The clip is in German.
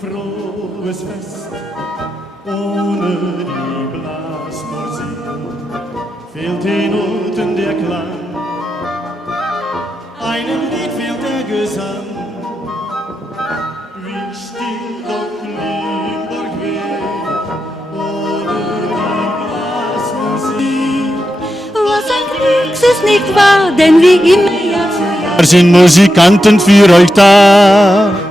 frohes Fest. Ohne die Blasmusik fehlt den Noten der Klang, einem Lied fehlt der Gesang. Wie still doch Limburg wär, ohne die Blasmusik. Was ein Glück ist nicht wahr, denn wie immer Jahr für Jahr sind Musikanten für euch da.